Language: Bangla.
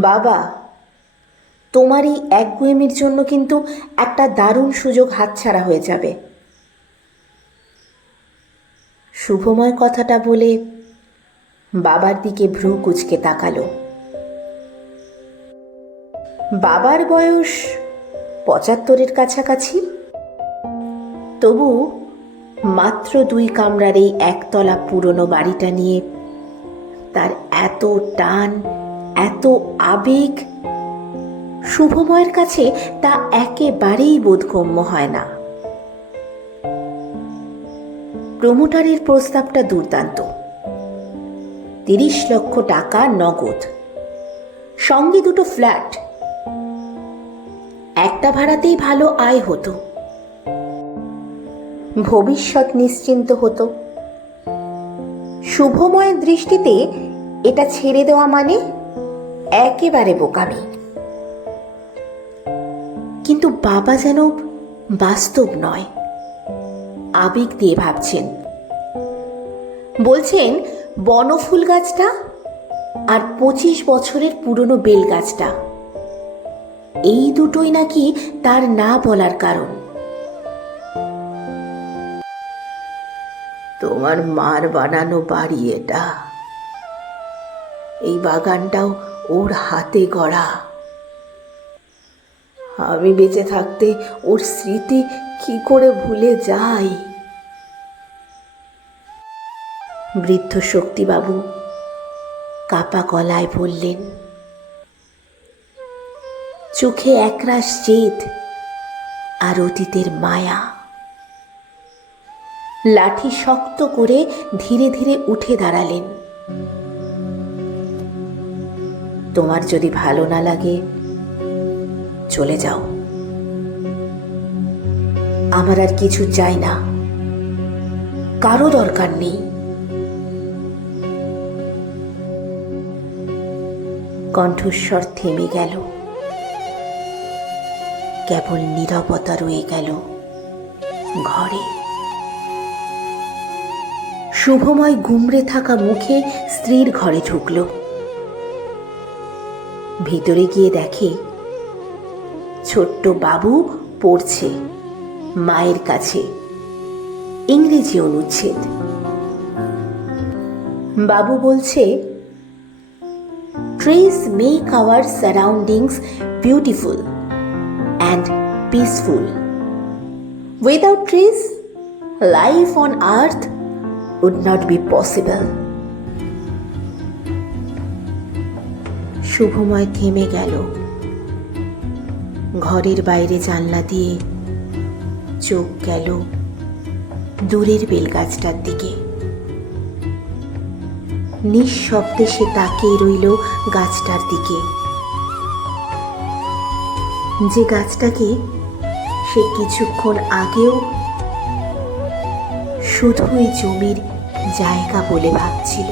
বাবা তোমার এই একগুয়েমির জন্য কিন্তু একটা দারুণ সুযোগ হাতছাড়া হয়ে যাবে। শুভময় কথাটা বলে বাবার দিকে ভ্রু কুচকে তাকালো। বাবার বয়স পঁচাত্তরের কাছাকাছি? তবু মাত্র দুই কামরার এই একতলা পুরনো বাড়িটা নিয়ে তার এত টান এত আবেগ? শুভময়ের কাছে তা একেবারেই বোধগম্য হয় না। প্রমোটারের প্রস্তাবটা দুর্দান্ত। তিরিশ লক্ষ টাকা নগদ। সঙ্গে দুটো ফ্ল্যাট। একটা ভাড়াতেই ভালো আয় হতো। ভবিষ্যৎ নিশ্চিন্ত হতো। শুভময়ের দৃষ্টিতে এটা ছেড়ে দেওয়া মানে একেবারে বোকামি। কিন্তু বাবা যেন বাস্তব নয়। আবেগ দিয়ে ভাবছেন। বলছেন, বনফুল গাছটা আর পঁচিশ বছরের পুরনো বেল গাছটা। এই দুটোই নাকি তার না বলার কারণ। তোমার মার বানানো বাড়ি এটা। এই বাগানটাও ওর হাতে গড়া। আমি বেঁচে থাকতে ওর স্মৃতি কি করে ভুলে যাই? বৃদ্ধ শক্তিবাবু কাপা গলায় বললেন, চোখে একরাশ জেদ আর অতীতের মায়া। লাঠি শক্ত করে ধীরে ধীরে উঠে দাঁড়ালেন। তোমার যদি ভালো না লাগে, চলে যাও। আমার আর কিছু চাই না। কারও দরকার নেই। কণ্ঠস্বর থেমে গেল। কেবল নীরবতা রয়ে গেল ঘরে। শুভময় গুমড়ে থাকা মুখে স্ত্রীর ঘরে ঢুকল। ভিতরে গিয়ে দেখে, ছোট্ট বাবু পড়ছে মায়ের কাছে। ইংরেজি অনুচ্ছেদ। বাবু বলছে trees make our surroundings beautiful and peaceful without trees life on earth would not be possible. Shubhamoy থেমে গেল। ঘরের বাইরে জানলা দিয়ে চোখ গেল দূরের বেলগাছটার দিকে। নিঃশব্দে সে তাকিয়ে রইল গাছটার দিকে। যে গাছটাকে সে কিছুক্ষণ আগেও শুধুই জমির জায়গা বলে ভাবছিল।